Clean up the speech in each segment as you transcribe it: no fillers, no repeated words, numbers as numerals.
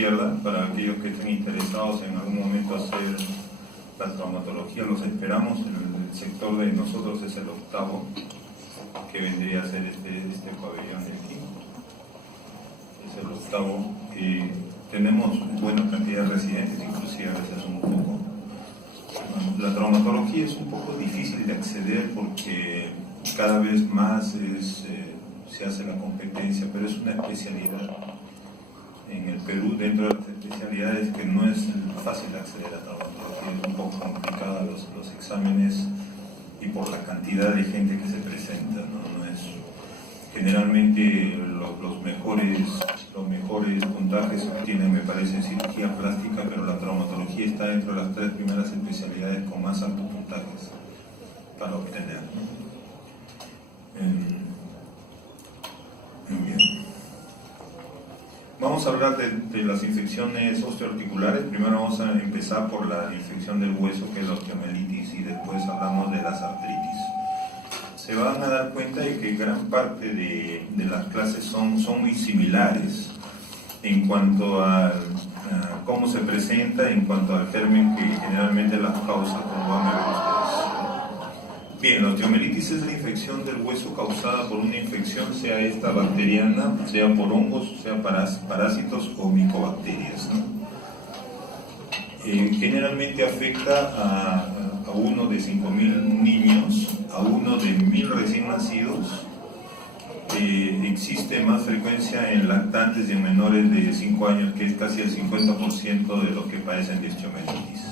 izquierda, para aquellos que estén interesados en algún momento hacer la traumatología, los esperamos. El sector de nosotros es el octavo, que vendría a ser este pabellón de aquí. Es el octavo. Tenemos buena cantidad de residentes, inclusive a veces un poco. La traumatología es un poco difícil de acceder porque cada vez más se hace la competencia, pero es una especialidad en el Perú, dentro de las especialidades, que no es fácil acceder a traumatología. Es un poco complicada los exámenes y por la cantidad de gente que se presenta, no es generalmente los mejores puntajes se obtienen, me parece, en cirugía plástica, pero la traumatología está dentro de las 3 primeras especialidades con más altos puntajes para obtener, ¿no? Bien. Vamos a hablar de las infecciones osteoarticulares. Primero vamos a empezar por la infección del hueso, que es la osteomielitis, y después hablamos de las artritis. Se van a dar cuenta de que gran parte de las clases son muy similares en cuanto a cómo se presenta, en cuanto al germen que generalmente las causa, como van a ver ustedes. Bien, la osteomielitis es la infección del hueso causada por una infección, sea esta bacteriana, sea por hongos, sea parásitos o micobacterias, ¿no? Generalmente afecta a uno de 5.000 niños, a uno de 1.000 recién nacidos. Existe más frecuencia en lactantes y en menores de 5 años, que es casi el 50% de los que padecen de osteomielitis.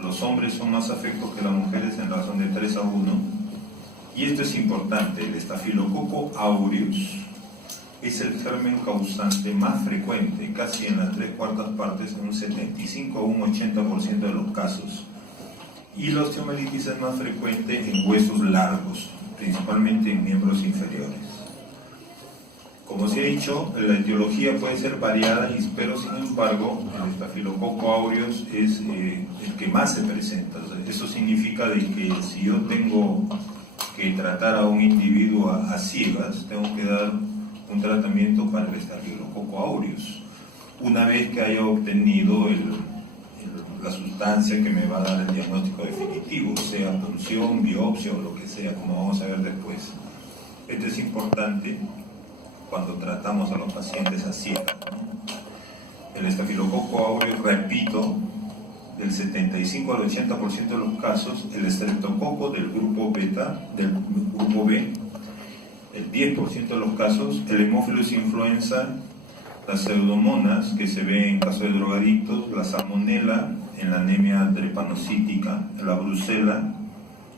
Los hombres son más afectos que las mujeres en razón de 3 a 1. Y esto es importante: el estafilococo aureus es el germen causante más frecuente, casi en las 3/4 partes, en un 75 a un 80% de los casos. Y la osteomielitis es más frecuente en huesos largos, principalmente en miembros inferiores. Como se ha dicho, la etiología puede ser variada, pero sin embargo el estafilococo aureus es el que más se presenta. O sea, eso significa de que si yo tengo que tratar a un individuo a ciegas, tengo que dar un tratamiento para el estafilococo aureus, una vez que haya obtenido la sustancia que me va a dar el diagnóstico definitivo, sea punción, biopsia o lo que sea, como vamos a ver después. Esto es importante cuando tratamos a los pacientes a ciegas, ¿no? El estafilococo aureus, repito, del 75 al 80% de los casos, el estreptococo del grupo beta, del grupo B, el 10% de los casos, el Haemophilus influenza, las pseudomonas, que se ve en caso de drogadictos, la salmonela en la anemia drepanocítica, la brucela,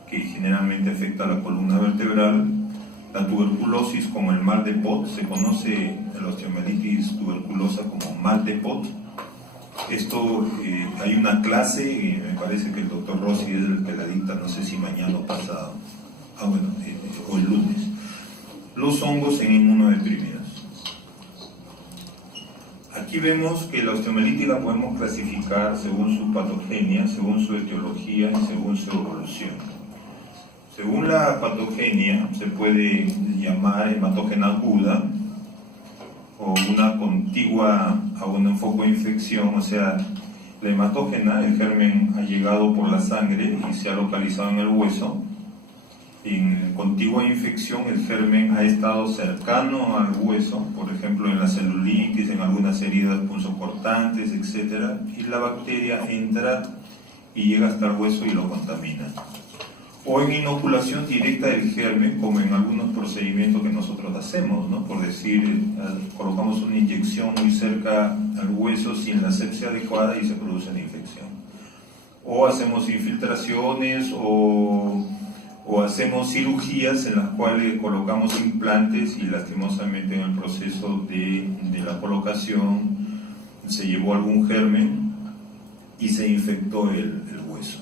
que generalmente afecta a la columna vertebral, la tuberculosis como el mal de Pot. Se conoce la osteomielitis tuberculosa como mal de Pot. Esto, hay una clase, me parece que el doctor Rossi es el que la dicta, no sé si mañana o pasado, o el lunes. Los hongos en inmunodeprimidos. Aquí vemos que la osteomielitis la podemos clasificar según su patogenia, según su etiología y según su evolución. Según la patogenia, se puede llamar hematógena aguda o una contigua a un foco de infección. O sea, la hematógena, el germen ha llegado por la sangre y se ha localizado en el hueso. En contigua infección, el germen ha estado cercano al hueso, por ejemplo en la celulitis, en algunas heridas punzocortantes, etc. Y la bacteria entra y llega hasta el hueso y lo contamina. O en inoculación directa del germen, como en algunos procedimientos que nosotros hacemos, ¿no? Por decir, colocamos una inyección muy cerca al hueso sin la asepsia adecuada y se produce la infección. O hacemos infiltraciones o hacemos cirugías en las cuales colocamos implantes y lastimosamente en el proceso de la colocación se llevó algún germen y se infectó el hueso.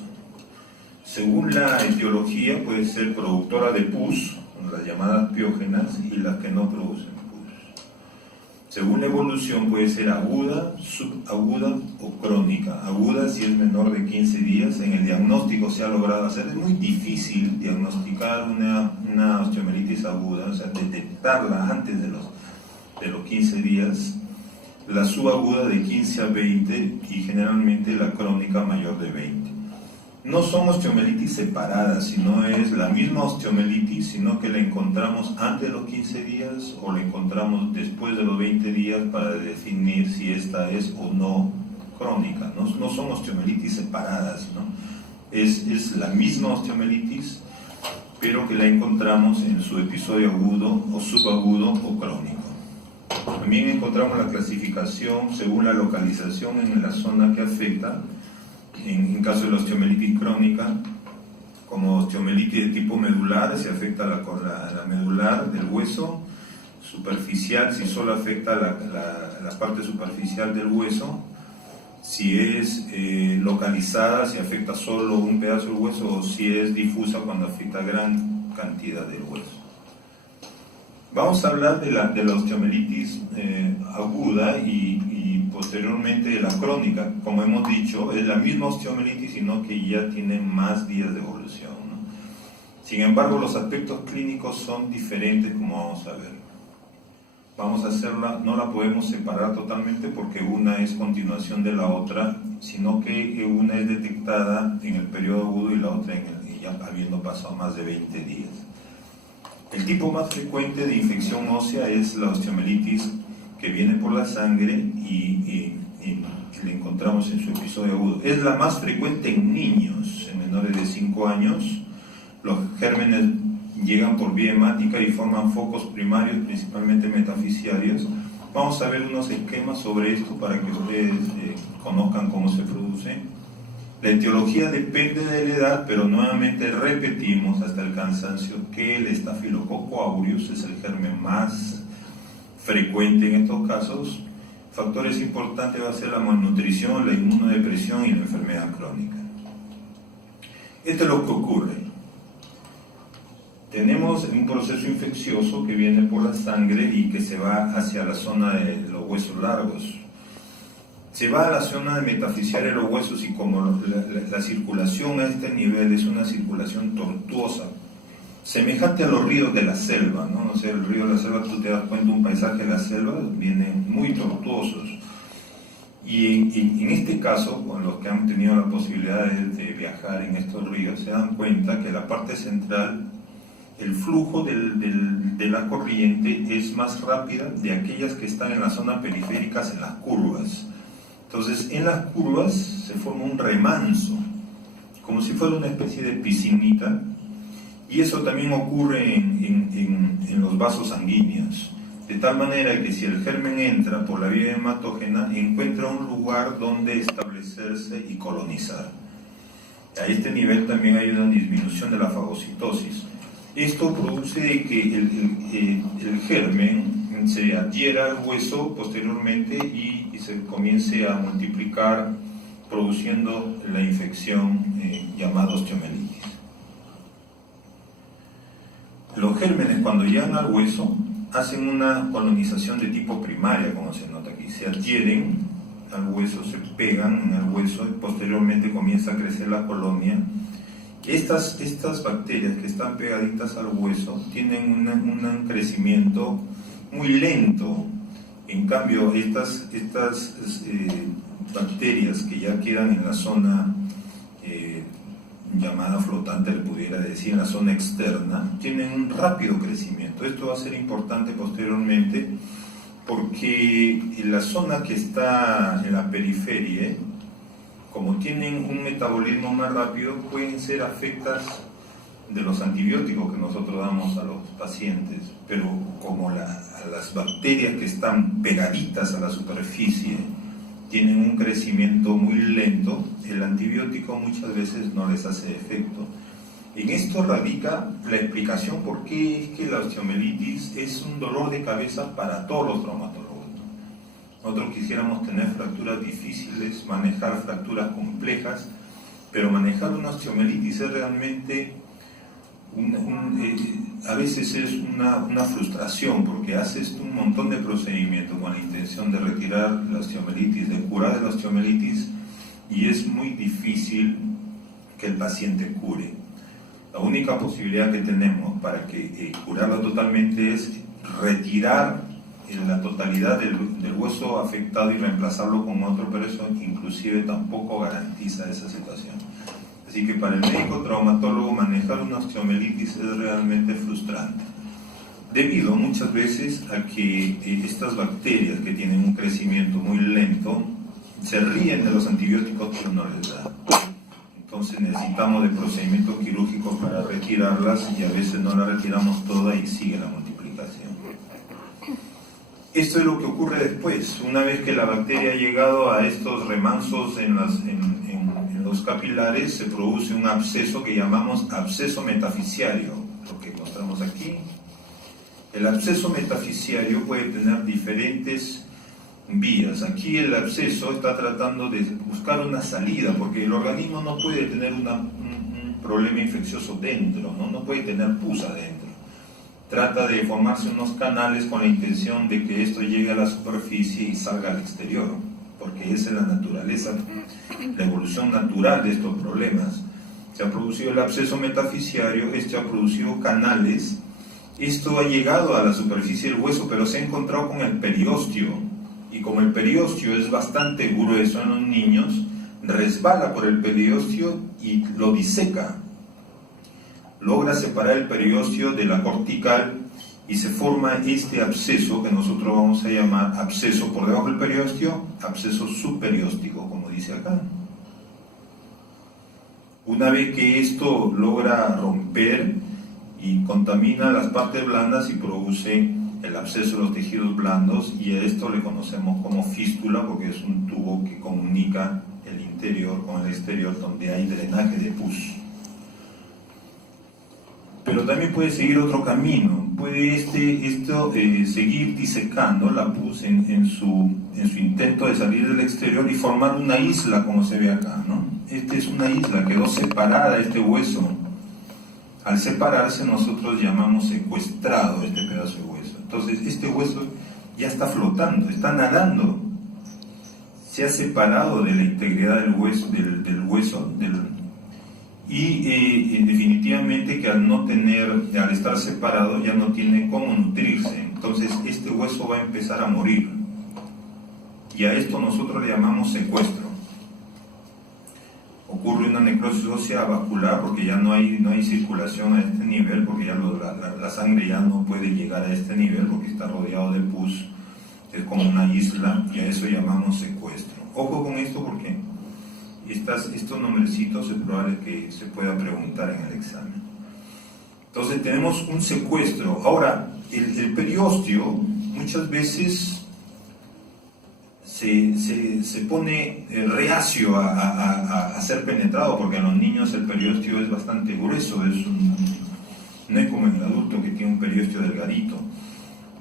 Según la etiología, puede ser productora de pus, las llamadas piógenas, y las que no producen pus. Según la evolución, puede ser aguda, subaguda o crónica. Aguda si es menor de 15 días. En el diagnóstico se ha logrado hacer. Es muy difícil diagnosticar una osteomielitis aguda, o sea, detectarla antes de los 15 días. la subaguda de 15 a 20 y generalmente la crónica mayor de 20. No son osteomielitis separadas, sino es la misma osteomielitis, sino que la encontramos antes de los 15 días o la encontramos después de los 20 días para definir si esta es o no crónica. No son osteomielitis separadas, ¿no? Es la misma osteomielitis, pero que la encontramos en su episodio agudo o subagudo o crónico. También encontramos la clasificación según la localización en la zona que afecta. En caso de la osteomielitis crónica, como osteomielitis de tipo medular, si afecta la medular del hueso, superficial, si solo afecta la parte superficial del hueso, si es localizada, si afecta solo un pedazo del hueso, o si es difusa cuando afecta gran cantidad del hueso. Vamos a hablar de la osteomielitis aguda y posteriormente de la crónica. Como hemos dicho, es la misma osteomielitis, sino que ya tiene más días de evolución, ¿no? Sin embargo, los aspectos clínicos son diferentes, como vamos a ver. Vamos a hacerla, no la podemos separar totalmente porque una es continuación de la otra, sino que una es detectada en el periodo agudo y la otra ya habiendo pasado más de 20 días. El tipo más frecuente de infección ósea es la osteomielitis que viene por la sangre y la encontramos en su episodio agudo. Es la más frecuente en niños, en menores de 5 años. Los gérmenes llegan por vía hemática y forman focos primarios, principalmente metafisiarios. Vamos a ver unos esquemas sobre esto para que ustedes conozcan cómo se produce. La etiología depende de la edad, pero nuevamente repetimos hasta el cansancio que el Staphylococcus aureus es el germen más frecuente en estos casos. Factores importantes va a ser la malnutrición, la inmunodepresión y la enfermedad crónica. Esto es lo que ocurre. Tenemos un proceso infeccioso que viene por la sangre y que se va hacia la zona de los huesos largos. Se va a la zona de metafisiaria de los huesos y como la circulación a este nivel es una circulación tortuosa, semejante a los ríos de la selva, ¿no? O sea, el río de la selva, tú te das cuenta, un paisaje de la selva, vienen muy tortuosos. Y en este caso, con los que han tenido la posibilidad de viajar en estos ríos, se dan cuenta que la parte central, el flujo de la corriente es más rápida de aquellas que están en la zona periféricas, en las curvas. Entonces, en las curvas se forma un remanso, como si fuera una especie de piscinita, y eso también ocurre en los vasos sanguíneos, de tal manera que si el germen entra por la vía hematógena, encuentra un lugar donde establecerse y colonizar. A este nivel también hay una disminución de la fagocitosis. Esto produce que el germen se adhiera al hueso posteriormente y se comience a multiplicar, produciendo la infección llamada osteomielitis. Los gérmenes, cuando llegan al hueso, hacen una colonización de tipo primaria, como se nota aquí. Se adhieren al hueso, se pegan en el hueso y posteriormente comienza a crecer la colonia. Estas bacterias que están pegaditas al hueso tienen un crecimiento muy lento. En cambio, estas bacterias que ya quedan en la zona llamada flotante, le pudiera decir, en la zona externa, tienen un rápido crecimiento. Esto va a ser importante posteriormente porque en la zona que está en la periferia, como tienen un metabolismo más rápido, pueden ser afectas de los antibióticos que nosotros damos a los pacientes, pero como las bacterias que están pegaditas a la superficie tienen un crecimiento muy lento, el antibiótico muchas veces no les hace efecto. En esto radica la explicación por qué es que la osteomielitis es un dolor de cabeza para todos los traumatólogos. Nosotros quisiéramos tener fracturas difíciles, manejar fracturas complejas, pero manejar una osteomielitis es realmente a veces es una frustración, porque haces un montón de procedimientos con la intención de retirar la osteomielitis, de curar la osteomielitis, y es muy difícil que el paciente cure. La única posibilidad que tenemos para que curarla totalmente es retirar en la totalidad del hueso afectado y reemplazarlo con otro, pero eso inclusive tampoco garantiza esa situación. Así que para el médico traumatólogo manejar una osteomielitis es realmente frustrante, debido muchas veces a que estas bacterias que tienen un crecimiento muy lento se ríen de los antibióticos que uno les da. Entonces necesitamos de procedimientos quirúrgicos para retirarlas y a veces no la retiramos toda y sigue la multiplicación. Esto es lo que ocurre después. Una vez que la bacteria ha llegado a estos remansos en los capilares, se produce un absceso que llamamos absceso metafisiario, lo que mostramos aquí. El absceso metafisiario puede tener diferentes vías. Aquí el absceso está tratando de buscar una salida, porque el organismo no puede tener un problema infeccioso dentro, no puede tener pus adentro. Trata de formarse unos canales con la intención de que esto llegue a la superficie y salga al exterior, porque esa es la naturaleza, la evolución natural de estos problemas. Se ha producido el absceso metafisiario, esto ha producido canales, esto ha llegado a la superficie del hueso, pero se ha encontrado con el periósteo, y como el periósteo es bastante grueso en los niños, resbala por el periósteo y lo diseca. Logra separar el periósteo de la cortical y se forma este absceso que nosotros vamos a llamar absceso por debajo del periósteo, absceso subperióstico, como dice acá. Una vez que esto logra romper y contamina las partes blandas y produce el absceso de los tejidos blandos, y a esto le conocemos como fístula, porque es un tubo que comunica el interior con el exterior, donde hay drenaje de pus. Pero también puede seguir otro camino, puede seguir disecando la pus en su intento de salir del exterior y formar una isla, como se ve acá, ¿no? Esta es una isla, quedó separada este hueso. Al separarse nosotros llamamos secuestrado este pedazo de hueso. Entonces este hueso ya está flotando, está nadando, se ha separado de la integridad del hueso, y definitivamente que al estar separado ya no tiene cómo nutrirse. Entonces este hueso va a empezar a morir, y a esto nosotros le llamamos secuestro. Ocurre una necrosis ósea vascular porque ya no hay circulación a este nivel, porque ya la sangre ya no puede llegar a este nivel porque está rodeado de pus, es como una isla, y a eso llamamos secuestro. Ojo con esto porque estos nombrecitos es probable que se pueda preguntar en el examen. Entonces tenemos un secuestro. Ahora, el periósteo muchas veces se pone reacio a ser penetrado, porque en los niños el periósteo es bastante grueso, no es como en el adulto que tiene un periósteo delgadito.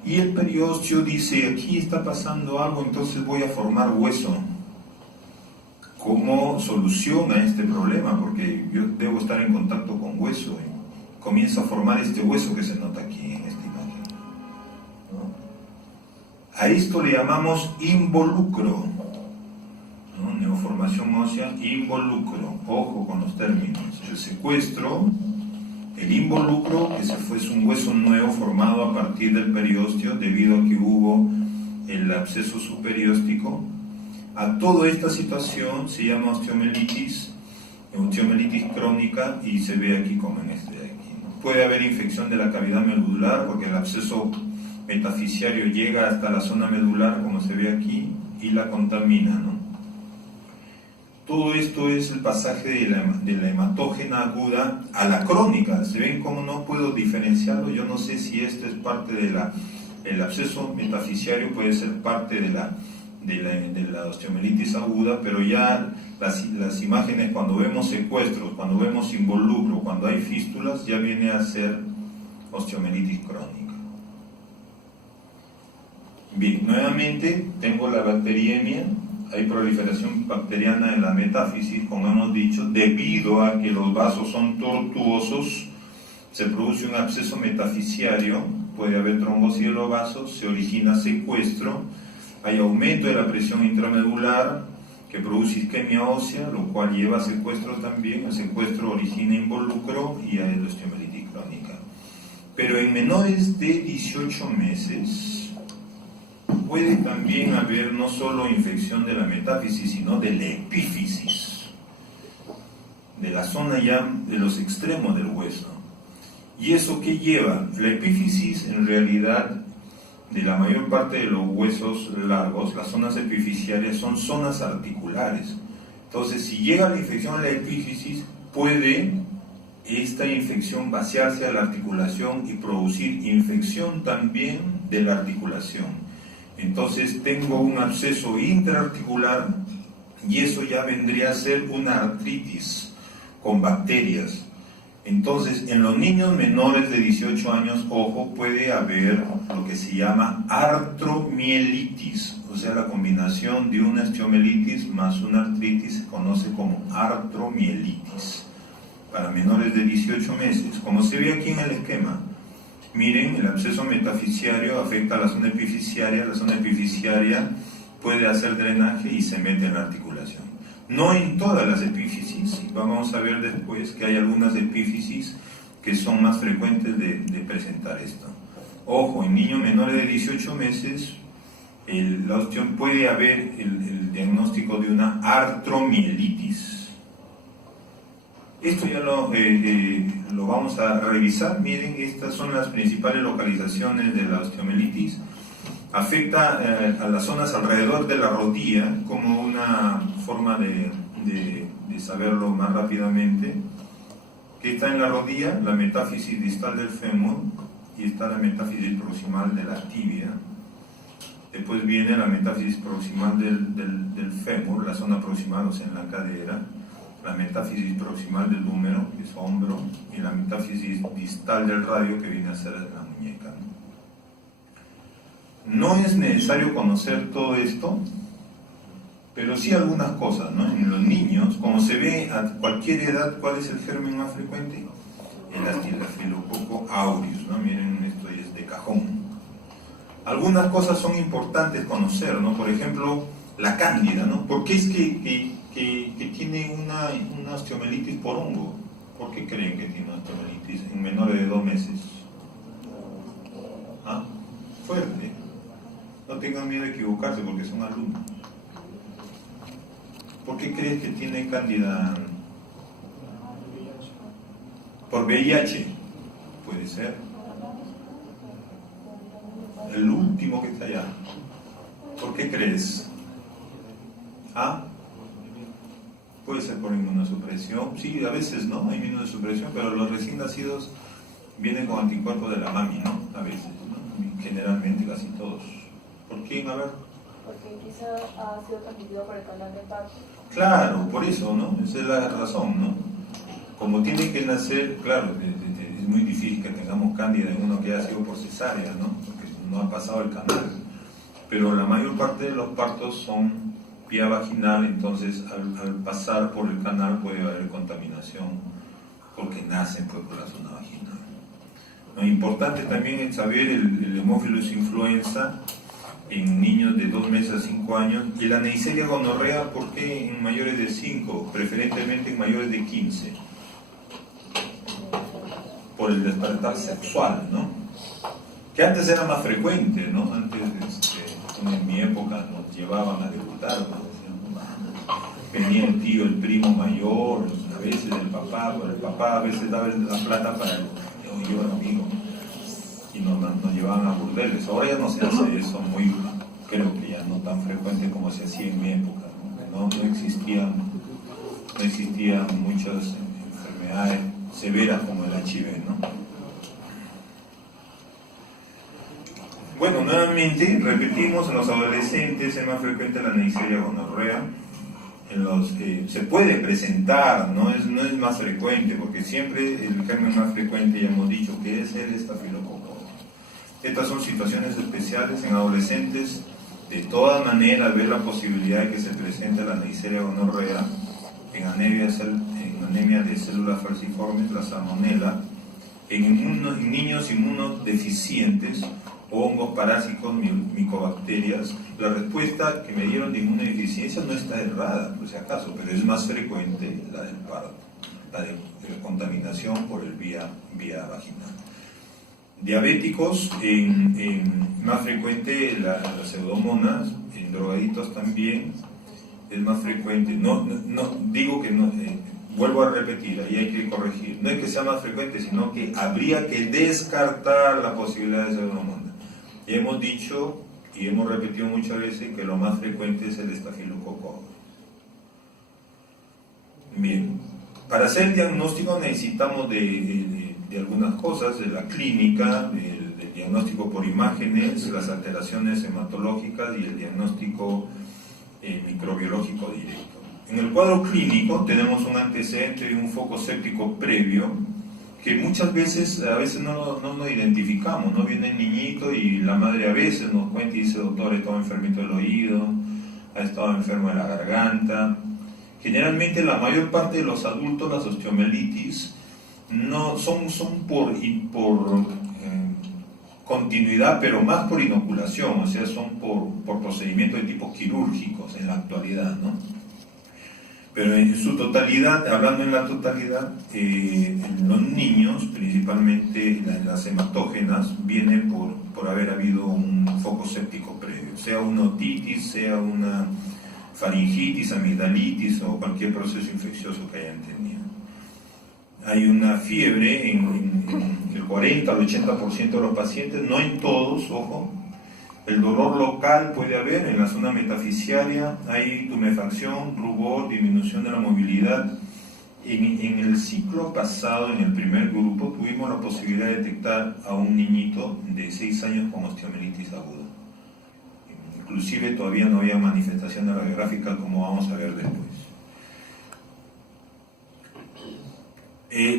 Y el periósteo dice, aquí está pasando algo, entonces voy a formar hueso como solución a este problema, porque yo debo estar en contacto con hueso, y comienza a formar este hueso que se nota aquí en esta imagen, ¿no? A esto le llamamos involucro, ¿no? Neoformación ósea, involucro. Ojo con los términos. El secuestro, el involucro, que es un hueso nuevo formado a partir del periósteo debido a que hubo el absceso subperióstico. A toda esta situación se llama osteomielitis crónica, y se ve aquí como en este de aquí, ¿no? Puede haber infección de la cavidad medular porque el absceso metafisiario llega hasta la zona medular, como se ve aquí, y la contamina, ¿no? Todo esto es el pasaje de la hematógena aguda a la crónica. ¿Se ven cómo no puedo diferenciarlo? Yo no sé si esto es parte el absceso metafisiario, puede ser parte de la osteomielitis aguda, pero ya las imágenes, cuando vemos secuestros, cuando vemos involucro, cuando hay fístulas, ya viene a ser osteomielitis crónica. Bien, nuevamente tengo la bacteriemia, hay proliferación bacteriana en la metáfisis, como hemos dicho, debido a que los vasos son tortuosos, se produce un absceso metafisiario, puede haber trombosis de los vasos, se origina secuestro, hay aumento de la presión intramedular que produce isquemia ósea, lo cual lleva a secuestro también. El secuestro origina involucro y hay osteomielitis crónica. Pero en menores de 18 meses, puede también haber no solo infección de la metáfisis, sino de la epífisis, de la zona ya de los extremos del hueso. ¿Y eso qué lleva? La epífisis, en realidad, de la mayor parte de los huesos largos, las zonas epifisiarias son zonas articulares. Entonces, si llega la infección a la epífisis, puede esta infección vaciarse a la articulación y producir infección también de la articulación. Entonces, tengo un absceso intraarticular y eso ya vendría a ser una artritis con bacterias. Entonces, en los niños menores de 18 años, ojo, puede haber lo que se llama artromielitis, o sea, la combinación de una osteomielitis más una artritis se conoce como artromielitis. Para menores de 18 meses, como se ve aquí en el esquema, miren, el absceso metafisiario afecta a la zona epifisiaria puede hacer drenaje y se mete en la articulación. No en todas las epífisis, vamos a ver después que hay algunas epífisis que son más frecuentes de presentar esto. Ojo, en niños menores de 18 meses puede haber el diagnóstico de una artromielitis. Esto ya lo vamos a revisar. Miren, estas son las principales localizaciones de la osteomielitis. Afecta a las zonas alrededor de la rodilla, como una forma de saberlo más rápidamente. Que está en la rodilla, la metáfisis distal del fémur, y está la metáfisis proximal de la tibia. Después viene la metáfisis proximal del fémur, la zona proximal, o sea, en la cadera. La metáfisis proximal del húmero, que es hombro, y la metáfisis distal del radio, que viene a ser la muñeca. No es necesario conocer todo esto, pero sí algunas cosas, ¿no? En los niños, como se ve a cualquier edad, ¿cuál es el germen más frecuente? El Staphylococcus aureus, ¿no? Miren, esto es de cajón. Algunas cosas son importantes conocer, ¿no? Por ejemplo, la cándida, ¿no? ¿Por qué es que tiene una osteomielitis por hongo? ¿Por qué creen que tiene una osteomielitis en menores de 2 meses? ¿Ah? Fuerte. No tengan miedo de equivocarse porque son alumnos. ¿Por qué crees que tiene cándida? ¿Por VIH? Puede ser. El último que está allá. ¿Por qué crees? ¿Ah? Puede ser por inmunosupresión. Sí, a veces no hay inmunosupresión, pero los recién nacidos vienen con anticuerpos de la mami, ¿no? A veces, ¿no? Generalmente casi todos. ¿Por quién? A ver. Porque quizá ha sido transmitido por el canal de parto. Claro, por eso, ¿no? Esa es la razón, ¿no? Como tiene que nacer, claro, es muy difícil que tengamos cándida en uno que haya sido por cesárea, ¿no? Porque no ha pasado el canal. Pero la mayor parte de los partos son vía vaginal, entonces al pasar por el canal puede haber contaminación porque nacen pues, por la zona vaginal. Lo importante también es saber el Haemophilus influenza en niños de 2 meses a 5 años y la Neisseria gonorrea, ¿por qué en mayores de 5? Preferentemente en mayores de 15. Por el despertar sexual, ¿no? Que antes era más frecuente, ¿no? Antes, en mi época, nos llevaban a debutar, ¿no? Venía el tío, el primo mayor, a veces el papá, pero el papá a veces daba la plata para el amigo, y nos llevaban a burdeles. Ahora ya no se hace eso muy, creo que ya no tan frecuente como se hacía en mi época, ¿no? No existían muchas enfermedades severas como el HIV, ¿no? Bueno, nuevamente, repetimos, en los adolescentes es más frecuente la Neisseria gonorrea. En los se puede presentar, no es más frecuente, porque siempre el germen más frecuente, ya hemos dicho, que es el Staphylococcus. Estas son situaciones especiales en adolescentes. De todas maneras, ver la posibilidad de que se presente la Neisseria gonorrea en anemia de células falciformes, la salmonela, en niños inmunodeficientes, hongos, parásitos, micobacterias. La respuesta que me dieron de inmunodeficiencia no está errada, por si acaso, pero es más frecuente la del parto, la de contaminación por el vía vaginal. Diabéticos, más frecuente la pseudomonas, en drogadictos también es más frecuente. No digo que no, vuelvo a repetir, ahí hay que corregir. No es que sea más frecuente, sino que habría que descartar la posibilidad de pseudomonas. Y hemos dicho y hemos repetido muchas veces que lo más frecuente es el estafilococo aureus. Bien, para hacer el diagnóstico necesitamos de algunas cosas, de la clínica, del diagnóstico por imágenes, las alteraciones hematológicas y el diagnóstico microbiológico directo. En el cuadro clínico tenemos un antecedente de un foco séptico previo que muchas veces, a veces no lo identificamos, ¿no? Viene el niñito y la madre a veces nos cuenta y dice: doctor, he estado enfermito del oído, ha estado enfermo de la garganta. Generalmente la mayor parte de los adultos, las osteomielitis no son por continuidad, pero más por inoculación, o sea, son por procedimientos de tipo quirúrgicos en la actualidad, ¿no? Pero en su totalidad, hablando en la totalidad, en los niños, principalmente las hematógenas, viene por haber habido un foco séptico previo, sea una otitis, sea una faringitis, amigdalitis o cualquier proceso infeccioso que hayan tenido. Hay una fiebre en el 40 al 80% de los pacientes, no en todos, ojo. El dolor local puede haber en la zona metafisiaria, hay tumefacción, rubor, disminución de la movilidad. En el ciclo pasado, en el primer grupo, tuvimos la posibilidad de detectar a un niñito de 6 años con osteomielitis aguda. Inclusive todavía no había manifestación radiográfica, como vamos a ver después.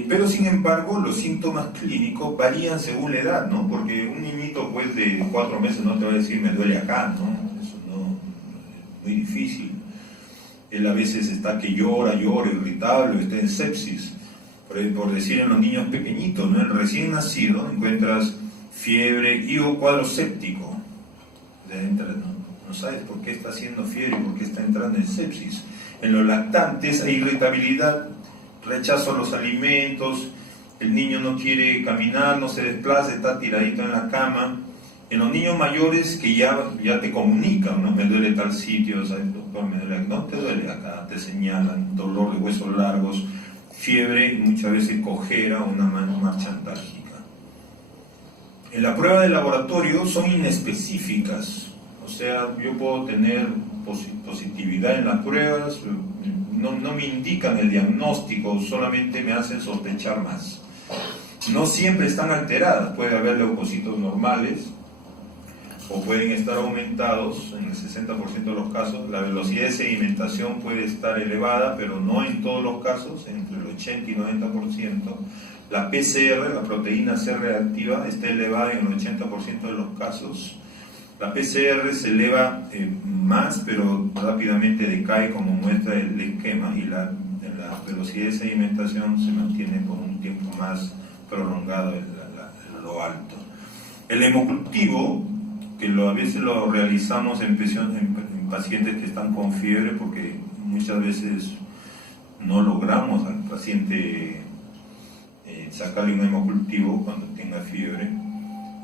Pero sin embargo los síntomas clínicos varían según la edad, ¿no? Porque un niñito pues de 4 meses no te va a decir me duele acá, ¿no? Eso no es muy difícil. Él a veces está que llora, irritable, está en sepsis. Por decir en los niños pequeñitos, ¿no? El recién nacido encuentras fiebre y o cuadro séptico. No sabes por qué está haciendo fiebre y por qué está entrando en sepsis. En los lactantes hay irritabilidad, rechazo a los alimentos, el niño no quiere caminar, no se desplaza, está tiradito en la cama. En los niños mayores que ya te comunican, ¿no? Me duele tal sitio, ¿sabes? Doctor, me duele, no te duele acá, te señalan, dolor de huesos largos, fiebre, muchas veces cojera o una marcha antálgica. En la prueba de laboratorio son inespecíficas, o sea, yo puedo tener positividad en las pruebas, no me indican el diagnóstico, solamente me hacen sospechar más. No siempre están alteradas, puede haber leucocitos normales o pueden estar aumentados en el 60% de los casos. La velocidad de sedimentación puede estar elevada, pero no en todos los casos, entre el 80 y 90%. La PCR, la proteína C reactiva, está elevada en el 80% de los casos. La PCR se eleva más, pero rápidamente decae, como muestra el esquema, y la velocidad de sedimentación se mantiene por un tiempo más prolongado en lo alto. El hemocultivo, que a veces lo realizamos en pacientes que están con fiebre, porque muchas veces no logramos al paciente sacarle un hemocultivo cuando tenga fiebre,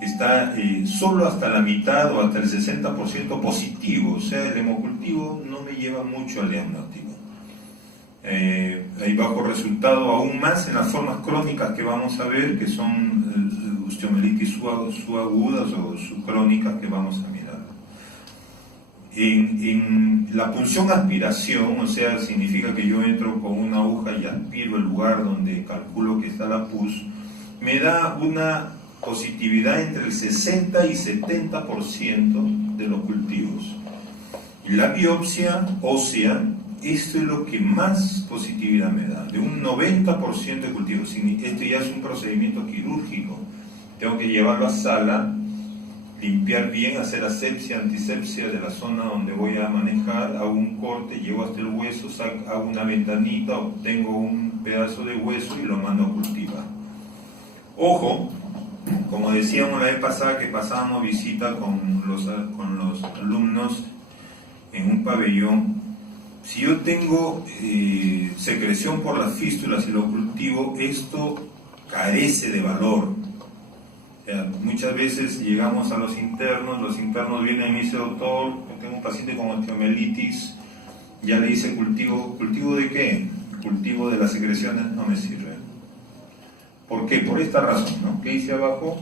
está solo hasta la mitad o hasta el 60% positivo, o sea, el hemocultivo no me lleva mucho al diagnóstico. Hay bajo resultado aún más en las formas crónicas que vamos a ver, que son osteomielitis subagudas o subcrónicas, que vamos a mirar. En la punción aspiración, o sea, significa que yo entro con una aguja y aspiro el lugar donde calculo que está la pus, me da una positividad entre el 60 y 70% de los cultivos. Y la biopsia ósea, esto es lo que más positividad me da, de un 90% de cultivos. Esto ya es un procedimiento quirúrgico. Tengo que llevarlo a sala, limpiar bien, hacer asepsia, antisepsia de la zona donde voy a manejar, hago un corte, llevo hasta el hueso, hago una ventanita, obtengo un pedazo de hueso y lo mando a cultivar. Ojo, como decíamos la vez pasada que pasábamos visita con los alumnos en un pabellón, si yo tengo secreción por las fístulas y lo cultivo, esto carece de valor. Muchas veces llegamos a los internos vienen y me dice, doctor, yo tengo un paciente con osteomielitis, ya le hice cultivo. ¿Cultivo de qué? Cultivo de las secreciones no me sirve. ¿Por qué? Por esta razón, ¿no? ¿Qué dice abajo?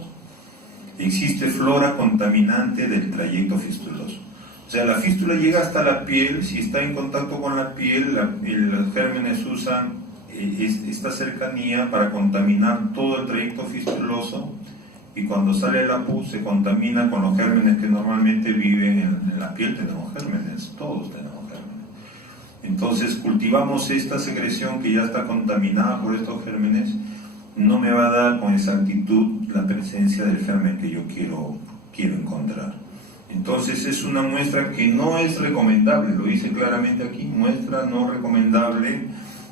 Existe flora contaminante del trayecto fistuloso. O sea, la fístula llega hasta la piel, si está en contacto con la piel, los gérmenes usan esta cercanía para contaminar todo el trayecto fistuloso, y cuando sale la pus se contamina con los gérmenes que normalmente viven en la piel. Tenemos gérmenes, todos tenemos gérmenes. Entonces cultivamos esta secreción que ya está contaminada por estos gérmenes, no me va a dar con exactitud la presencia del germen que yo quiero encontrar. Entonces es una muestra que no es recomendable, lo dice claramente aquí, muestra no recomendable,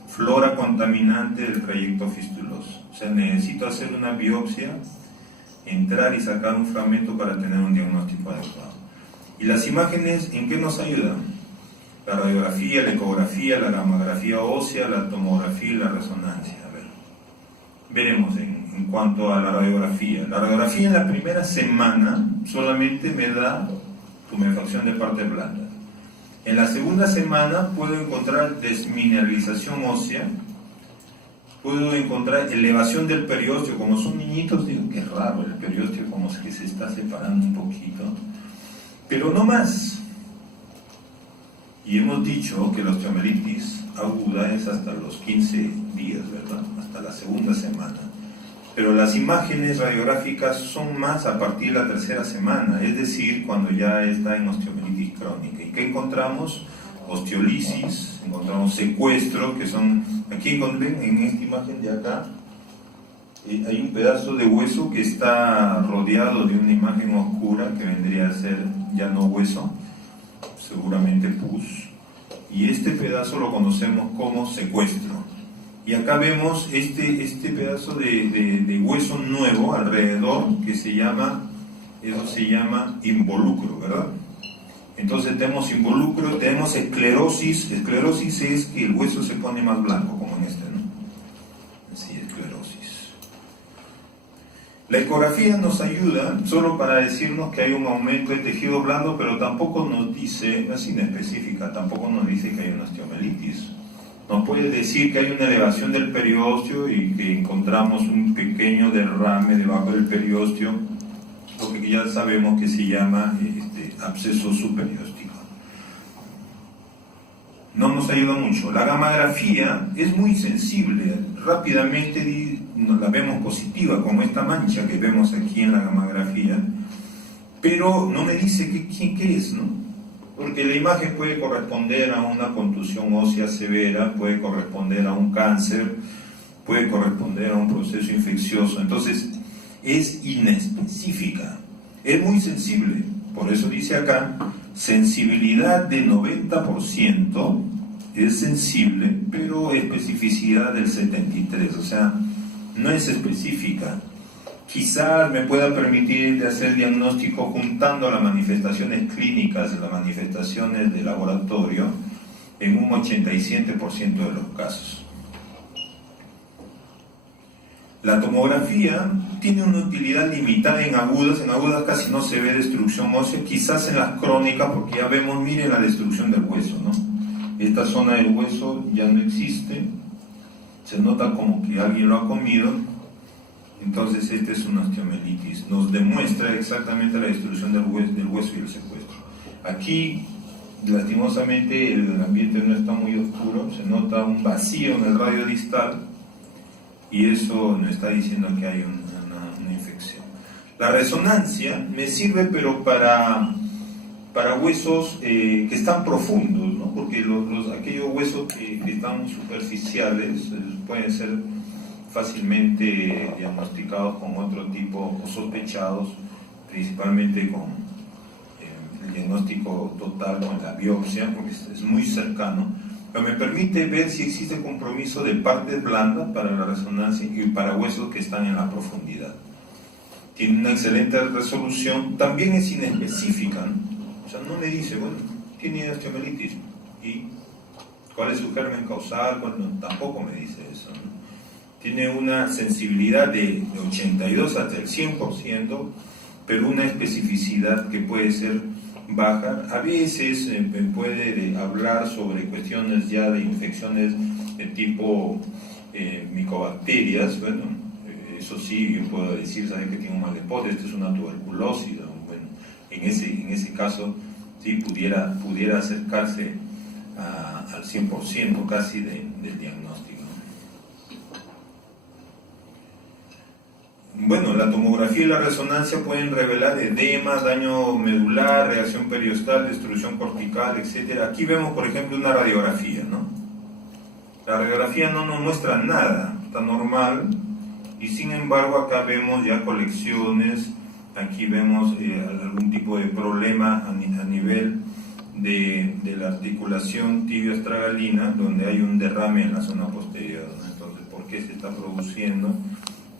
flora contaminante del trayecto fistuloso. O sea, necesito hacer una biopsia, entrar y sacar un fragmento para tener un diagnóstico adecuado. ¿Y las imágenes en qué nos ayudan? La radiografía, la ecografía, la gamografía ósea, la tomografía y la resonancia. A ver, veremos en cuanto a la radiografía. La radiografía en la primera semana solamente me da tumefacción de partes blandas. En la segunda semana puedo encontrar desmineralización ósea, puedo encontrar elevación del periósteo. Como son niñitos, digo, qué raro, el periósteo como que se está separando un poquito, pero no más. Y hemos dicho que la osteomielitis aguda es hasta los 15 días, ¿verdad? Hasta la segunda semana. Pero las imágenes radiográficas son más a partir de la tercera semana, es decir, cuando ya está en osteomielitis crónica. ¿Y qué encontramos? Osteolisis, encontramos secuestro, que son, aquí encontré en esta imagen de acá, hay un pedazo de hueso que está rodeado de una imagen oscura que vendría a ser ya no hueso, seguramente pus, y este pedazo lo conocemos como secuestro. Y acá vemos este pedazo de hueso nuevo alrededor que eso se llama involucro, ¿verdad? Entonces tenemos involucro, tenemos esclerosis. Esclerosis es que el hueso se pone más blanco, como en este, ¿no? Sí, esclerosis. La ecografía nos ayuda solo para decirnos que hay un aumento de tejido blando, pero tampoco nos dice, no es inespecífica, tampoco nos dice que hay una osteomielitis. Nos puede decir que hay una elevación del periósteo y que encontramos un pequeño derrame debajo del periósteo, lo que ya sabemos que se llama absceso subperióstico. No nos ayuda mucho. La gamografía es muy sensible, rápidamente la vemos positiva, como esta mancha que vemos aquí en la gamografía, pero no me dice qué es, ¿no? Porque la imagen puede corresponder a una contusión ósea severa, puede corresponder a un cáncer, puede corresponder a un proceso infeccioso. Entonces es inespecífica, es muy sensible. Por eso dice acá, sensibilidad de 90%, es sensible, pero especificidad del 73%, o sea, no es específica. Quizás me pueda permitir de hacer diagnóstico juntando las manifestaciones clínicas y las manifestaciones de laboratorio en un 87% de los casos. La tomografía tiene una utilidad limitada en agudas casi no se ve destrucción ósea, quizás en las crónicas, porque ya vemos, miren la destrucción del hueso, ¿no? Esta zona del hueso ya no existe, se nota como que alguien lo ha comido. Entonces esta es una osteomielitis, nos demuestra exactamente la destrucción del hueso y el secuestro. Aquí, lastimosamente, el ambiente no está muy oscuro, se nota un vacío en el radio distal y eso nos está diciendo que hay una infección. La resonancia me sirve pero para huesos que están profundos, ¿no? Porque aquellos huesos que están superficiales pueden ser fácilmente diagnosticados con otro tipo o sospechados, principalmente con el diagnóstico total con la biopsia, porque es muy cercano, pero me permite ver si existe compromiso de partes blandas para la resonancia y para huesos que están en la profundidad. Tiene una excelente resolución, también es inespecífica, ¿no? O sea, no me dice, bueno, tiene osteomielitis y cuál es su germen causal, bueno, tampoco me dice eso, ¿no? tiene una sensibilidad de 82 hasta el 100%, pero una especificidad que puede ser baja. A veces puede hablar sobre cuestiones ya de infecciones de tipo micobacterias. Bueno, eso sí, yo puedo decir, ¿saben que tiene un mal de pote? Esto es una tuberculosis. Bueno, en ese caso sí pudiera acercarse al 100% casi del diagnóstico. Bueno, la tomografía y la resonancia pueden revelar edema, daño medular, reacción periostal, destrucción cortical, etc. Aquí vemos, por ejemplo, una radiografía, ¿no? La radiografía no nos muestra nada, está normal, y sin embargo acá vemos ya colecciones, aquí vemos algún tipo de problema a nivel de la articulación tibio-astragalina, donde hay un derrame en la zona posterior, ¿no? Entonces, ¿por qué se está produciendo?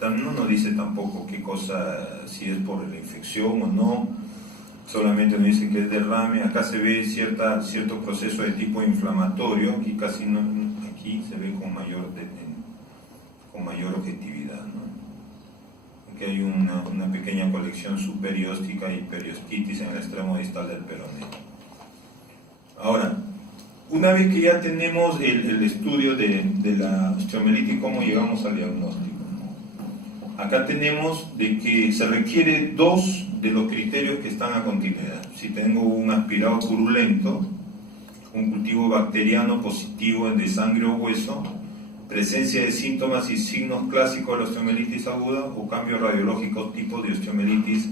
No nos dice tampoco qué cosa, si es por la infección o no, solamente nos dice que es derrame. Acá se ve cierto proceso de tipo inflamatorio, aquí casi no, aquí se ve con mayor objetividad, ¿no? Aquí hay una pequeña colección superióstica y periostitis en el extremo distal del peroné. Ahora, una vez que ya tenemos el estudio de la osteomielitis, ¿cómo llegamos al diagnóstico? Acá tenemos de que se requiere dos de los criterios que están a continuidad. Si tengo un aspirado purulento, un cultivo bacteriano positivo de sangre o hueso, presencia de síntomas y signos clásicos de la osteomielitis aguda o cambios radiológicos tipo de osteomielitis.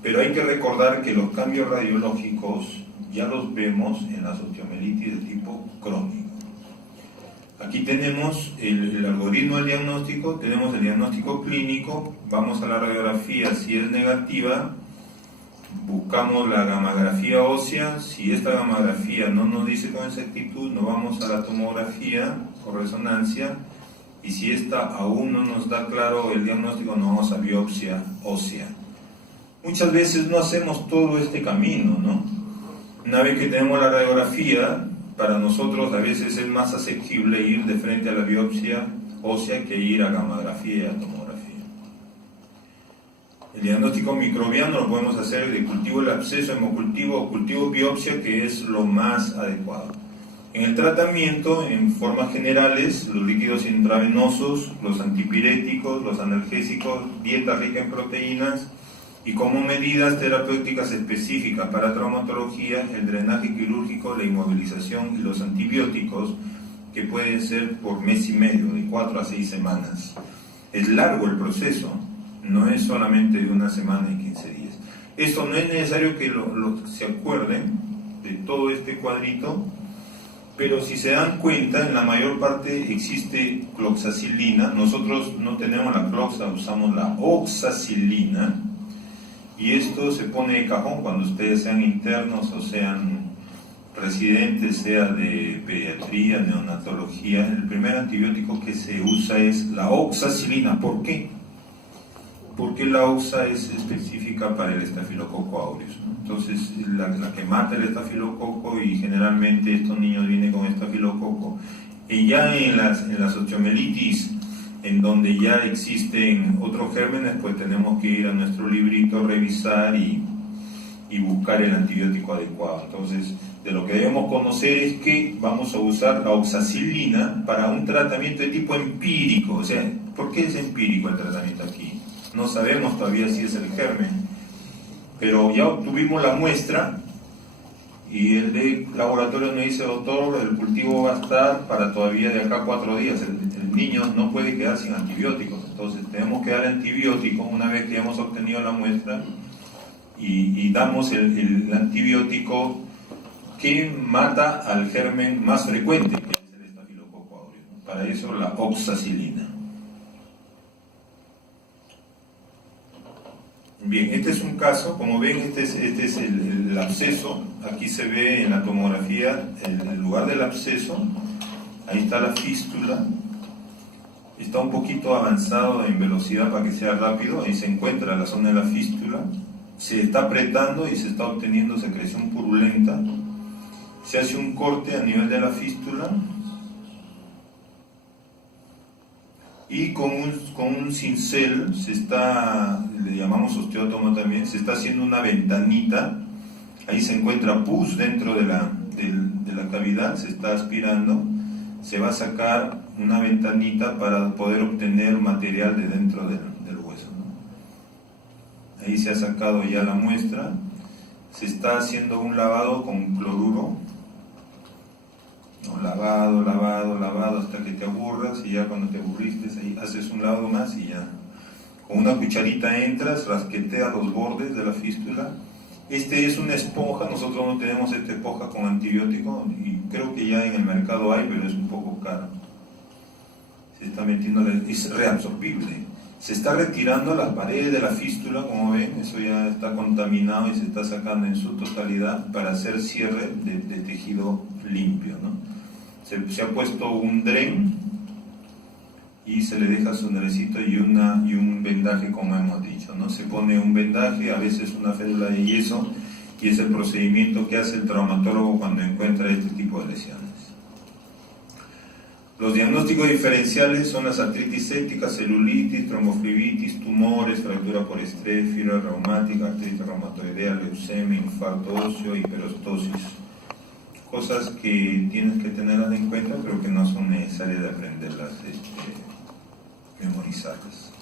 Pero hay que recordar que los cambios radiológicos ya los vemos en las osteomielitis de tipo crónico. Aquí tenemos el algoritmo del diagnóstico, tenemos el diagnóstico clínico, vamos a la radiografía, si es negativa, buscamos la gammagrafía ósea, si esta gammagrafía no nos dice con exactitud, nos vamos a la tomografía o resonancia, y si esta aún no nos da claro el diagnóstico, nos vamos a biopsia ósea. Muchas veces no hacemos todo este camino, ¿no? Una vez que tenemos la radiografía, para nosotros a veces es más asequible ir de frente a la biopsia ósea que ir a gammagrafía y a tomografía. El diagnóstico microbiano lo podemos hacer de cultivo del absceso, hemocultivo o cultivo biopsia, que es lo más adecuado. En el tratamiento, en formas generales, los líquidos intravenosos, los antipiréticos, los analgésicos, dieta rica en proteínas, y como medidas terapéuticas específicas para traumatología, el drenaje quirúrgico, la inmovilización y los antibióticos, que pueden ser por mes y medio, de 4 a 6 semanas. Es largo el proceso, no es solamente de 1 semana y 15 días. Esto no es necesario que se acuerden de todo este cuadrito, pero si se dan cuenta, en la mayor parte existe cloxacilina. Nosotros no tenemos la cloxa, usamos la oxacilina. Y esto se pone de cajón cuando ustedes sean internos o sean residentes, sea de pediatría, neonatología. El primer antibiótico que se usa es la oxacilina. ¿Por qué? Porque la oxa es específica para el estafilococo aureus, ¿no? Entonces, la que mata el estafilococo, y generalmente estos niños vienen con estafilococo. Y ya en las osteomielitis, en donde ya existen otros gérmenes, pues tenemos que ir a nuestro librito, revisar y buscar el antibiótico adecuado. Entonces, de lo que debemos conocer es que vamos a usar la oxacilina para un tratamiento de tipo empírico. O sea, ¿por qué es empírico el tratamiento aquí? No sabemos todavía si es el germen, pero ya obtuvimos la muestra y el de laboratorio nos dice: doctor, el cultivo va a estar para todavía de acá 4 días. El niño no puede quedar sin antibióticos, entonces tenemos que dar antibióticos una vez que hemos obtenido la muestra, y damos el antibiótico que mata al germen más frecuente, que es el estafilococo aureus, ¿no? Para eso la oxacilina. Bien, este es un caso, como ven, este es el absceso. Aquí se ve en la tomografía el lugar del absceso. Ahí está la fístula. Está un poquito avanzado en velocidad para que sea rápido. Ahí se encuentra la zona de la fístula. Se está apretando y se está obteniendo secreción purulenta. Se hace un corte a nivel de la fístula. y con un cincel se está, le llamamos osteótomo también, se está haciendo una ventanita, ahí se encuentra pus dentro de la cavidad, se está aspirando, se va a sacar una ventanita para poder obtener material de dentro del hueso, ¿no? Ahí se ha sacado ya la muestra, se está haciendo un lavado con cloruro, ¿no? Lavado hasta que te aburras, y ya cuando te aburriste ahí haces un lavado más y ya con una cucharita entras, rasqueteas los bordes de la fístula. Este es una esponja, nosotros no tenemos esta esponja con antibiótico y creo que ya en el mercado hay, pero es un poco caro. Se está metiendo, es reabsorbible, se está retirando las paredes de la fístula, como ven, eso ya está contaminado y se está sacando en su totalidad para hacer cierre de tejido limpio, ¿no? Se ha puesto un dren y se le deja su nerecito y un vendaje, como hemos dicho, ¿no? Se pone un vendaje, a veces una fédula de yeso, y es el procedimiento que hace el traumatólogo cuando encuentra este tipo de lesiones. Los diagnósticos diferenciales son las artritis séptica, celulitis, tromboflebitis, tumores, fractura por estrés, fibra reumática, artritis reumatoidea, leucemia, infarto óseo, hiperostosis. Cosas que tienes que tenerlas en cuenta, pero que no son necesarias de aprenderlas, memorizarlas.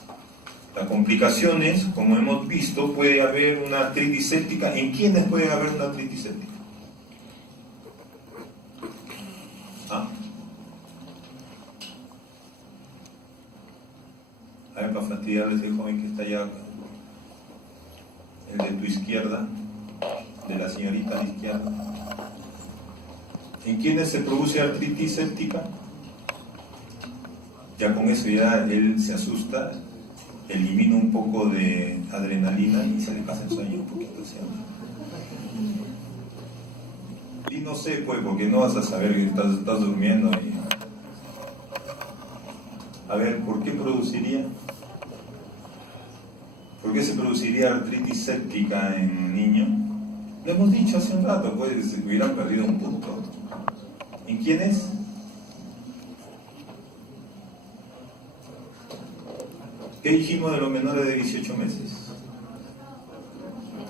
Las complicaciones, como hemos visto, puede haber una artritis séptica. ¿En quiénes puede haber una artritis séptica? A ver, para fastidiarles el joven que está allá, el de tu izquierda, de la señorita a la izquierda. ¿En quiénes se produce artritis séptica? Ya con eso ya él se asusta, elimina un poco de adrenalina y se le pasa el sueño un poquito. ¿Sí? Y no sé, pues, porque no vas a saber que estás durmiendo. A ver, ¿por qué produciría? ¿Por qué se produciría artritis séptica en un niño? Lo hemos dicho hace un rato, pues hubieran perdido un punto. ¿En quiénes? ¿Qué dijimos de los menores de 18 meses?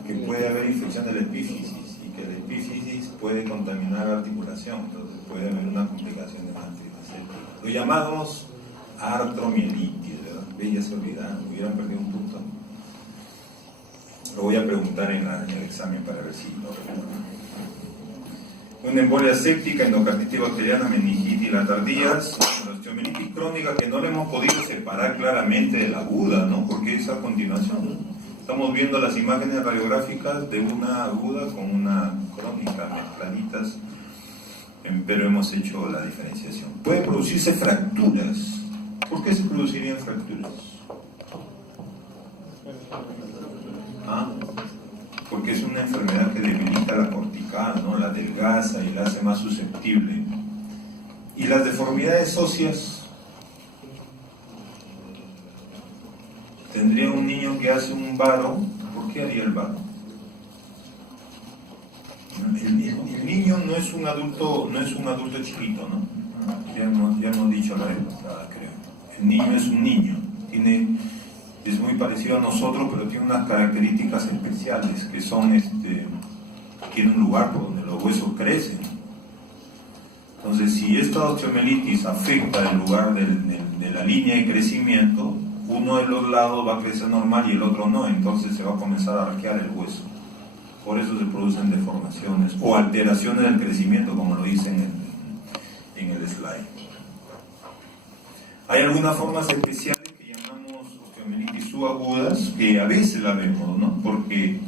Que puede haber infección de la epífisis y que la epífisis puede contaminar la articulación, entonces puede haber una complicación de la artritis séptica. Lo llamamos artromielitis, ¿verdad? Ya se olvidaron, hubieran perdido un punto. Lo voy a preguntar en el examen para ver si lo recuerdo. Una embolia séptica, endocarditis bacteriana, meningitis, las tardías, la osteomielitis crónica, que no le hemos podido separar claramente de la aguda, ¿no? Porque es a continuación, ¿no? Estamos viendo las imágenes radiográficas de una aguda con una crónica mezcladitas, pero hemos hecho la diferenciación. Pueden producirse fracturas. ¿Por qué se producirían fracturas? Porque es una enfermedad que debilita la cortical, ¿no? La adelgaza y la hace más susceptible. Y las deformidades óseas, tendría un niño que hace un varo. ¿Por qué haría el varo? El niño no es un adulto chiquito, ¿no? Ya hemos dicho la época, creo. El niño es un niño, es muy parecido a nosotros, pero tiene unas características especiales, que son, tiene un lugar por donde los huesos crecen. Entonces, si esta osteomielitis afecta el lugar de la línea de crecimiento, uno de los lados va a crecer normal y el otro no, entonces se va a comenzar a arquear el hueso. Por eso se producen deformaciones o alteraciones del crecimiento, como lo dicen en el slide. Hay algunas formas especiales que llamamos osteomielitis subagudas, que a veces la vemos, ¿no? Porque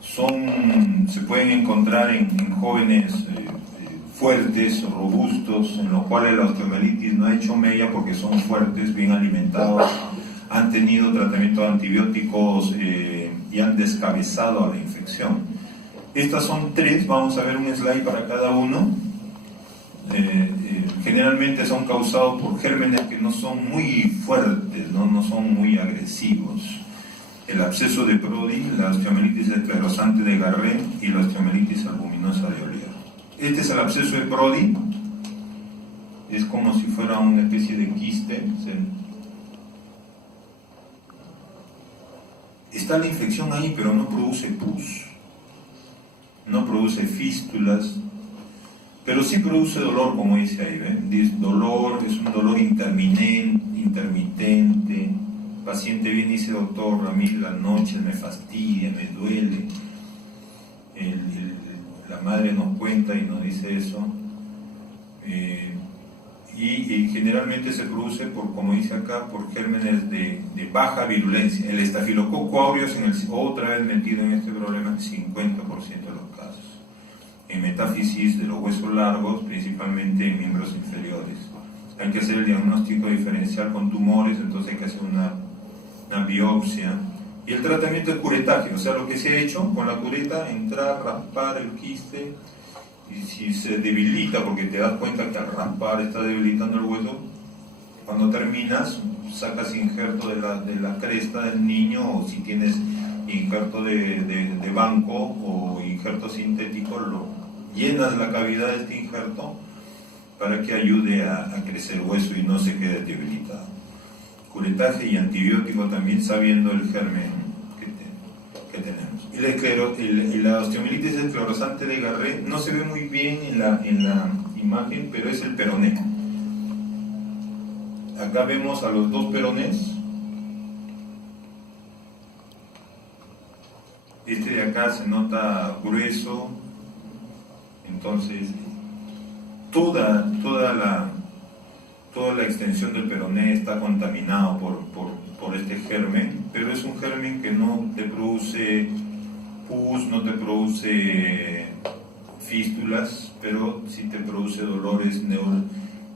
se pueden encontrar en jóvenes fuertes, robustos, en los cuales la osteomielitis no ha hecho mella porque son fuertes, bien alimentados, han tenido tratamiento de antibióticos y han descabezado a la infección. Estas son tres, vamos a ver un slide para cada uno. Generalmente son causados por gérmenes que no son muy fuertes, no son muy agresivos. El absceso de Brody, la osteomielitis esclerosante de Garré y la osteomielitis albuminosa de Olier. Este es el absceso de Brody, es como si fuera una especie de quiste, está la infección ahí, pero no produce pus, no produce fístulas, pero sí produce dolor, como dice ahí, ¿ven? Dolor, es un dolor intermitente. El paciente viene y dice, doctor, a mí las noches me fastidia, me duele. La madre nos cuenta y nos dice eso. Y generalmente se produce por, como dice acá, por gérmenes de baja virulencia. El estafilococo aureus, otra vez metido en este problema, en el 50% de los casos. En metáfisis de los huesos largos, principalmente en miembros inferiores. Hay que hacer el diagnóstico diferencial con tumores, entonces hay que hacer una biopsia. Y el tratamiento es curetaje, o sea, lo que se ha hecho con la cureta, entrar, raspar el quiste, y si se debilita, porque te das cuenta que al raspar está debilitando el hueso, cuando terminas, sacas injerto de la cresta del niño, o si tienes injerto de banco o injerto sintético, lo llenas la cavidad de este injerto para que ayude a crecer el hueso y no se quede debilitado. Curetaje y antibiótico también, sabiendo el germen que tenemos. Y la osteomielitis esclerosante de Garré no se ve muy bien en la imagen, pero es el peroné. Acá vemos a los dos peronés. Este de acá se nota grueso, entonces toda la extensión del peroné está contaminado por este germen, pero es un germen que no te produce pus, no te produce fístulas, pero sí te produce dolores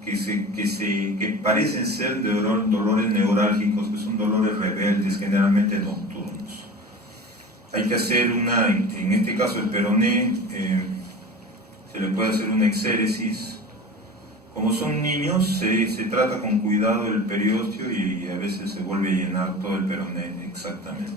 que parecen ser dolores neurálgicos, que son dolores rebeldes, generalmente nocturnos. Hay que hacer en este caso el peroné, se le puede hacer una exéresis. Como son niños, se trata con cuidado el periósteo y a veces se vuelve a llenar todo el peroné exactamente.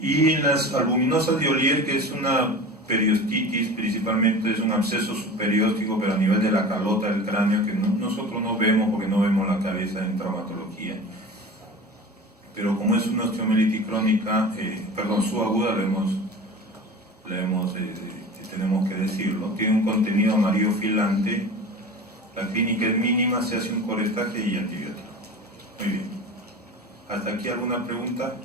Y en las albuminosas de Ollier, que es una periostitis, principalmente es un absceso subperióstico, pero a nivel de la calota del cráneo, que nosotros no vemos porque no vemos la cabeza en traumatología. Pero como es una osteomielitis crónica, subaguda, tenemos que decirlo, tiene un contenido amarillo filante. La clínica es mínima, se hace un corretaje y antibiótico. Muy bien. ¿Hasta aquí alguna pregunta?